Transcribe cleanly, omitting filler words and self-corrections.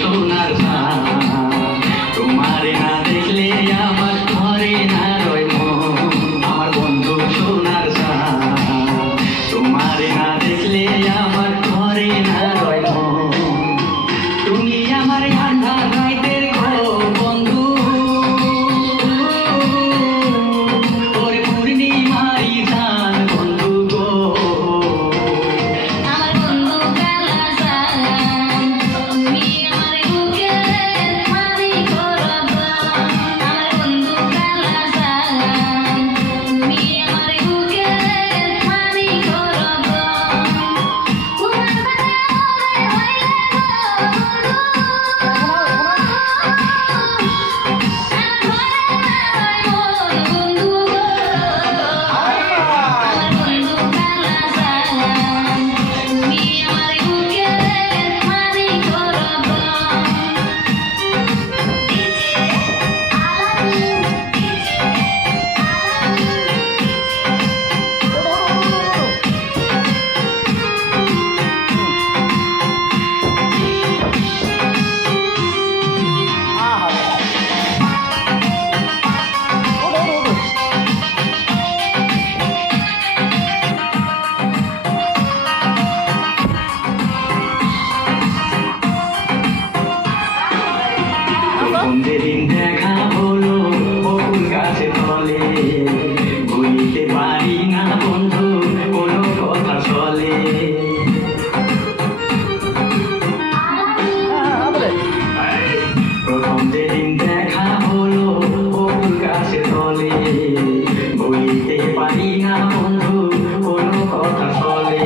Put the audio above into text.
সোনার ছাপ তোমারে না দেখলে আমার ঘরে না রয় মন আমার বন্ধু সোনার ছাপ তোমারে না দেখলে আমার ঘরে না রয় মন তুমি আমার আন্ধার রাতের গো বন্ধু ওরে পূর্ণিমারি জান বন্ধু গো আমার বন্ধু কালা সালাম তুমি আমার বুকে মারি করব আমার বন্ধু কালা সালাম তুমি আমার বুকে মারি করব তোমার কথা হইলে যেদিন দেখা হলো বকুল গাছে তলে ভুলিতে পারি না বন্ধু কোনো কথা চলে প্রথম যেদিন দেখা হলো বকুল গাছে তলে ভুলিতে পারি না বন্ধু কোনো কথা চলে